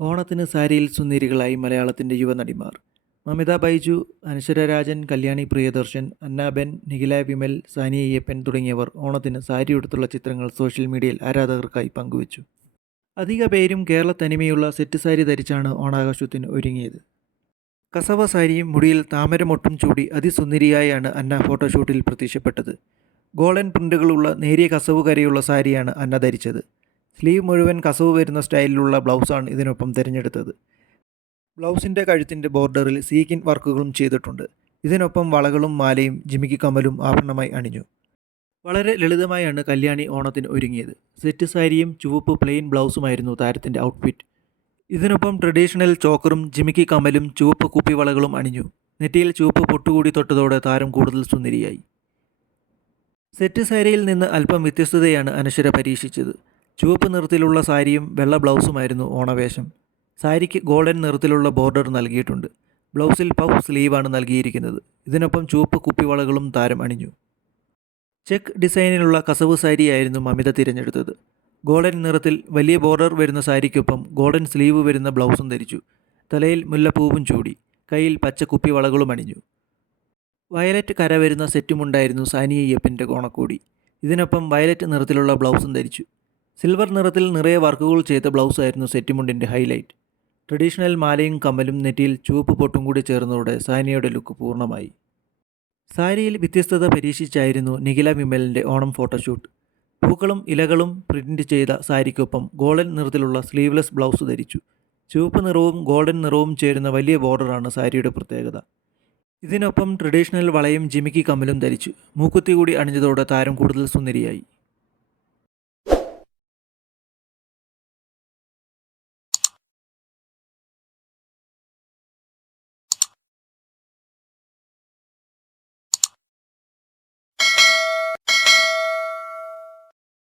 ഓണത്തിന് സാരിയിൽ സുന്ദരികളായി മലയാളത്തിന്റെ യുവനടിമാർ. മമിത ബൈജു അനശ്വര രാജൻ കല്യാണി പ്രിയദർശൻ അന്നാബെൻ നിഖില വിമൽ സാനിയ അയ്യപ്പൻ തുടങ്ങിയവർ ഓണത്തിന് സാരിയുടുത്തുള്ള ചിത്രങ്ങൾ സോഷ്യൽ മീഡിയയിൽ ആരാധകർക്കായി പങ്കുവച്ചു. അധിക പേരും കേരള തനിമയുള്ള സെറ്റ് സാരി ധരിച്ചാണ് ഓണാഘോഷത്തിന് ഒരുങ്ങിയത്. കസവ സാരിയും മുടിയിൽ താമരമൊട്ടും ചൂടി അതിസുന്ദരിയായാണ് അന്ന ഫോട്ടോഷൂട്ടിൽ പ്രത്യക്ഷപ്പെട്ടത്. ഗോൾഡൻ പ്രിന്റുകളുള്ള നേരിയ കസവ് കരയുള്ള സാരിയാണ് അന്ന ധരിച്ചത്. സ്ലീവ് മുഴുവൻ കസവ് വരുന്ന സ്റ്റൈലിലുള്ള ബ്ലൗസാണ് ഇതിനൊപ്പം തിരഞ്ഞെടുത്തത്. ബ്ലൗസിന്റെ കഴുത്തിന്റെ ബോർഡറിൽ സീക്കിൻ വർക്കുകളും ചെയ്തിട്ടുണ്ട്. ഇതിനൊപ്പം വളകളും മാലയും ജിമിക്കി കമ്മലും ആഭരണമായി അണിഞ്ഞു. വളരെ ലളിതമായാണ് കല്യാണി ഓണത്തിന് ഒരുങ്ങിയത്. സെറ്റ് സാരിയും ചുവപ്പ് പ്ലെയിൻ ബ്ലൗസുമായിരുന്നു താരത്തിന്റെ ഔട്ട്ഫിറ്റ്. ഇതിനൊപ്പം ട്രഡീഷണൽ ചോക്കറും ജിമിക്കി കമ്മലും ചുവപ്പ് കുപ്പി വളകളും അണിഞ്ഞു. നെറ്റിയിൽ ചുവപ്പ് പൊട്ടുകൂടി തൊട്ടതോടെ താരം കൂടുതൽ സുന്ദരിയായി. സെറ്റ് സാരിയിൽ നിന്ന് അല്പം വ്യത്യസ്തതയാണ് അനശ്വര പരീക്ഷിച്ചത്. ചുവപ്പ് നിറത്തിലുള്ള സാരിയും വെള്ള ബ്ലൗസുമായിരുന്നു ഓണവേഷം. സാരിക്ക് ഗോൾഡൻ നിറത്തിലുള്ള ബോർഡർ നൽകിയിട്ടുണ്ട്. ബ്ലൗസിൽ പഫ് സ്ലീവാണ് നൽകിയിരിക്കുന്നത്. ഇതിനൊപ്പം ചുവപ്പ് കുപ്പിവളകളും താരം അണിഞ്ഞു. ചെക്ക് ഡിസൈനിലുള്ള കസവ് സാരിയായിരുന്നു മമിത തിരഞ്ഞെടുത്തത്. ഗോൾഡൻ നിറത്തിൽ വലിയ ബോർഡർ വരുന്ന സാരിക്കൊപ്പം ഗോൾഡൻ സ്ലീവ് വരുന്ന ബ്ലൗസും ധരിച്ചു. തലയിൽ മുല്ലപ്പൂവും ചൂടി. കയ്യിൽ പച്ച കുപ്പിവളകളും അണിഞ്ഞു. വയലറ്റ് കര വരുന്ന സെറ്റുമുണ്ടായിരുന്നു സാനിയയ്യപ്പന്റെ കോണക്കോടി ഇതിനൊപ്പം വയലറ്റ് നിറത്തിലുള്ള ബ്ലൗസും ധരിച്ചു. സിൽവർ നിറത്തിൽ നിറയെ വർക്കുകൾ ചെയ്ത ബ്ലൗസ് ആയിരുന്നു സെറ്റിമുണ്ടിന്റെ ഹൈലൈറ്റ്. ട്രഡീഷണൽ മാലയും കമ്മലും നെറ്റിയിൽ ചുവപ്പ് പൊട്ടും കൂടി ചേർന്നതോടെ സാനിയയുടെ ലുക്ക് പൂർണമായി. സാരിയിൽ വ്യത്യസ്തത പരീക്ഷിച്ചായിരുന്നു നിഖില വിമലിന്റെ ഓണം ഫോട്ടോഷൂട്ട്. പൂക്കളും ഇലകളും പ്രിന്റ് ചെയ്ത സാരിക്കൊപ്പം ഗോൾഡൻ നിറത്തിലുള്ള സ്ലീവ്ലെസ് ബ്ലൗസ് ധരിച്ചു. ചുവപ്പ് നിറവും ഗോൾഡൻ നിറവും ചേരുന്ന വലിയ ബോർഡറാണ് സാരിയുടെ പ്രത്യേകത. ഇതിനൊപ്പം ട്രഡീഷണൽ വളയും ജിമിക്കി കമ്മലും ധരിച്ചു. മൂക്കുത്തി കൂടി അണിഞ്ഞതോടെ താരം കൂടുതൽ സുന്ദരിയായി.